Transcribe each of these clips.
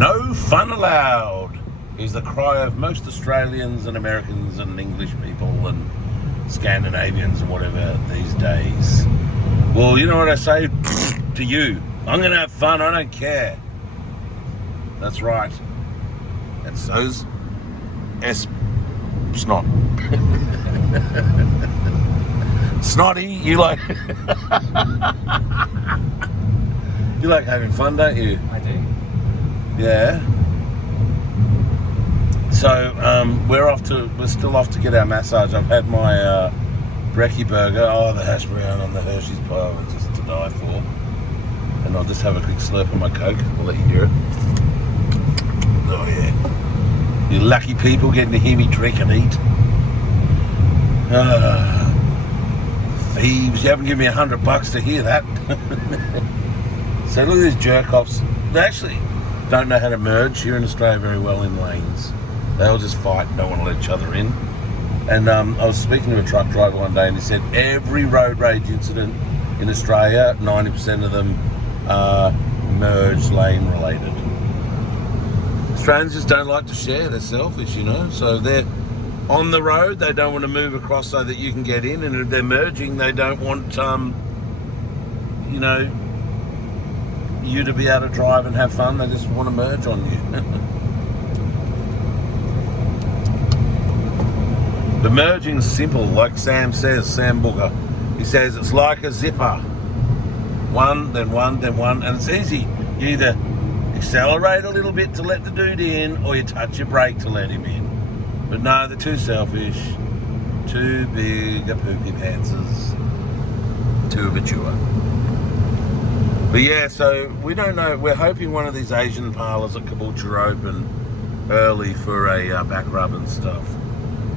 No fun allowed is the cry of most Australians and Americans and English people and Scandinavians and whatever these days. Well, you know what I say to you? I'm going to have fun, I don't care. That's right. And so's snot. Snotty, you like you like having fun, don't you? I do. Yeah. So we're still off to get our massage. I've had my brekkie burger, the hash brown and the Hershey's pie, just to die for. And I'll just have a quick slurp of my Coke. I'll let you hear it. Oh yeah. You lucky people getting to hear me drink and eat. Thieves, you haven't given me $100 to hear that. So look at these jerk-offs. They actually don't know how to merge here in Australia very well in lanes. They all just fight and don't want to let each other in. And I was speaking to a truck driver one day and he said every road rage incident in Australia, 90% of them are merge lane related. Australians just don't like to share, they're selfish, you know, so they're on the road, they don't want to move across so that you can get in, and if they're merging, they don't want, you know, you to be able to drive and have fun, they just want to merge on you. The merging's simple, like Sam says, Sam Booker. He says it's like a zipper. One, then one, then one, and it's easy. You either accelerate a little bit to let the dude in, or you touch your brake to let him in. But no, they're too selfish, too big a poopy pantsers, too mature. But yeah, so we don't know. We're hoping one of these Asian parlours at Caboolture open early for a back rub and stuff.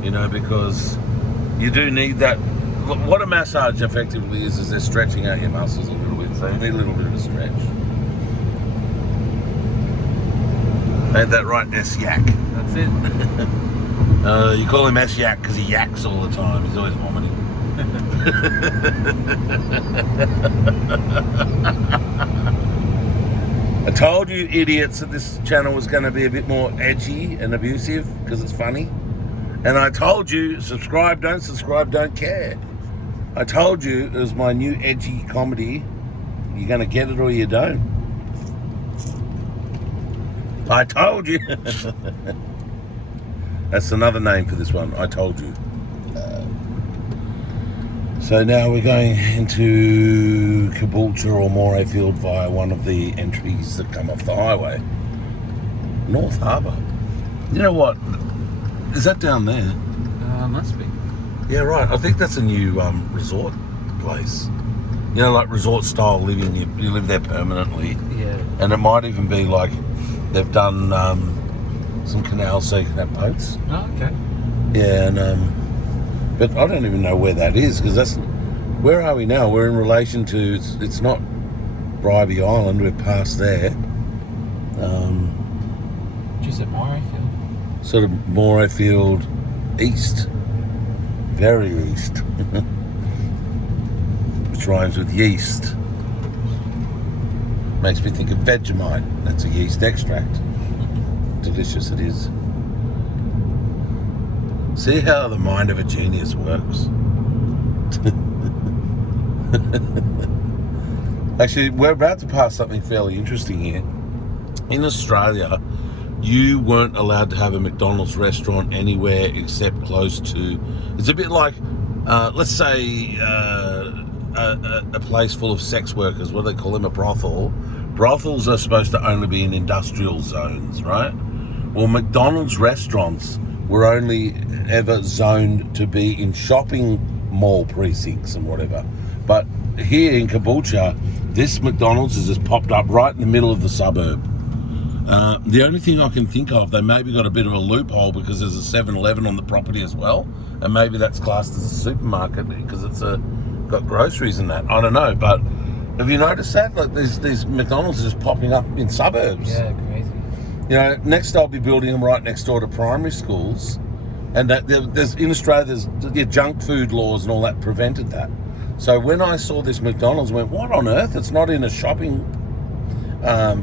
You know, because you do need that. What a massage effectively is they're stretching out your muscles a little bit, so you need a little bit of a stretch. Ain't that right, S-Yak? That's it. You call him S-Yak because he yaks all the time. He's always vomiting. I told you idiots that this channel was going to be a bit more edgy and abusive because it's funny. And I told you, subscribe, don't care. I told you it was my new edgy comedy. You're going to get it or you don't. I told you. That's another name for this one. I told you. So now we're going into Caboolture or Morayfield via one of the entries that come off the highway. North Harbour. You know what? Is that down there? Must be. Yeah, right. I think that's a new resort place. You know, like resort style living. You live there permanently. Yeah. And it might even be like they've done some canals so you can have boats. Oh, okay. Yeah, and but I don't even know where that is because that's where are we now? We're in relation to it's not Bribie Island. We're past there. Just at Morayfield. Sort of Morayfield east, very east, which rhymes with yeast. Makes me think of Vegemite. That's a yeast extract. Delicious it is. See how the mind of a genius works. Actually, we're about to pass something fairly interesting here. In Australia, you weren't allowed to have a McDonald's restaurant anywhere except close to... It's a bit like, let's say, a place full of sex workers. What do they call them? A brothel. Brothels are supposed to only be in industrial zones, right? Well, McDonald's restaurants were only ever zoned to be in shopping mall precincts and whatever. But here in Caboolture, this McDonald's has just popped up right in the middle of the suburb. The only thing I can think of, they maybe got a bit of a loophole because there's a 7-Eleven on the property as well, and maybe that's classed as a supermarket because it's got groceries and that. I don't know, but have you noticed that? Like these McDonald's are just popping up in suburbs. Yeah, crazy. You know, next I'll be building them right next door to primary schools, and there's in Australia there's junk food laws and all that prevented that. So when I saw this McDonald's, I went, what on earth? It's not in a shopping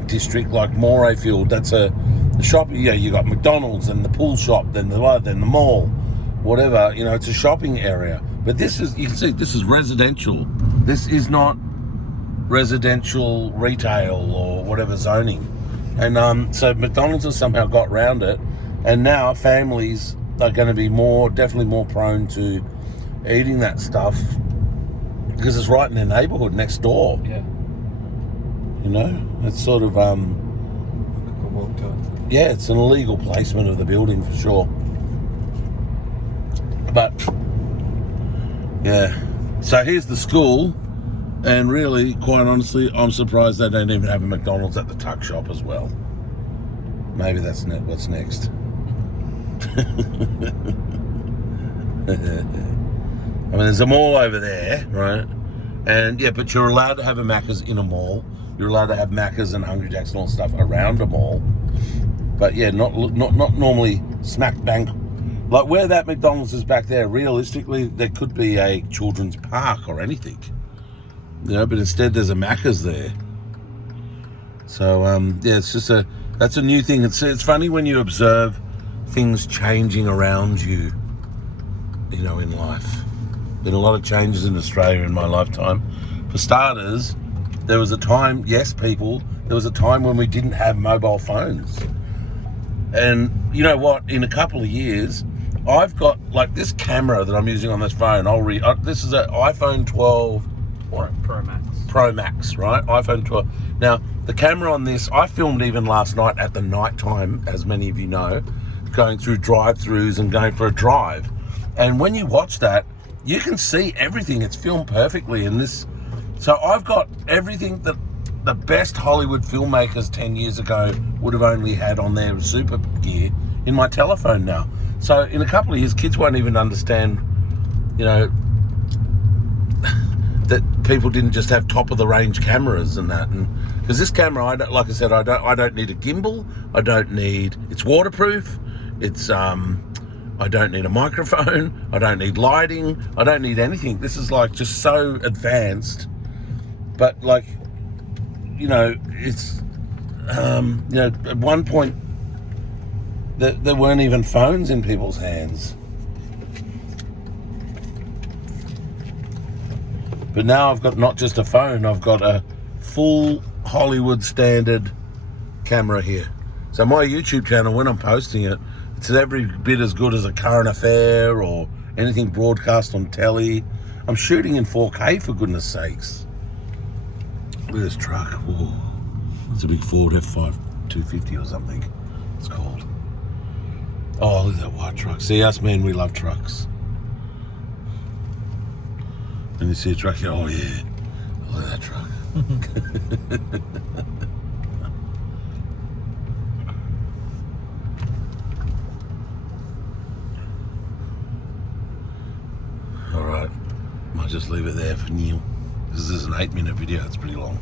district like Morayfield. That's a shop. Yeah, you got McDonald's and the pool shop, then the mall, whatever. You know, it's a shopping area. But this is, you can see, this is residential. This is not residential retail or whatever zoning. And so McDonald's has somehow got round it, and now families are going to be definitely more prone to eating that stuff because it's right in their neighbourhood next door. Yeah. You know, it's sort of Could walk to it. yeah, it's an illegal placement of the building for sure. But yeah, so here's the school, and really, quite honestly, I'm surprised they don't even have a McDonald's at the tuck shop as well. Maybe that's what's next. I mean, there's a mall over there, right? And yeah, but you're allowed to have a Macca's in a mall. You're allowed to have Macca's and Hungry Jack's and all stuff around a mall. But yeah, not normally smack bang. Like where that McDonald's is back there, realistically, there could be a children's park or anything. You know, but instead there's a Macca's there. So yeah, it's just that's a new thing. It's funny when you observe things changing around you, you know, in life. Been a lot of changes in Australia in my lifetime. For starters, there was a time, there was a time when we didn't have mobile phones. And you know what? In a couple of years, I've got like this camera that I'm using on this phone. This is an iPhone 12 Pro Max. Pro Max, right? iPhone 12. Now, the camera on this, I filmed even last night at the night time, as many of you know, going through drive-thrus and going for a drive. And when you watch that, you can see everything. It's filmed perfectly in this. So I've got everything that the best Hollywood filmmakers 10 years ago would have only had on their super gear in my telephone now. So in a couple of years, kids won't even understand, you know, that people didn't just have top of the range cameras and that. And because this camera, I don't need a gimbal. It's waterproof. It's I don't need a microphone. I don't need lighting. I don't need anything. This is like just so advanced. But like, you know, it's you know, at one point there weren't even phones in people's hands. But now I've got not just a phone, I've got a full Hollywood standard camera here. So my YouTube channel, when I'm posting it, it's every bit as good as a current affair or anything broadcast on telly. I'm shooting in 4K, for goodness sakes. Look at this truck. Whoa. It's a big Ford F5 250 or something it's called. Oh, look at that white truck. See, us men, we love trucks. And you see a truck here, oh yeah, look at that truck. All right, might just leave it there for now. This is an 8-minute video, it's pretty long.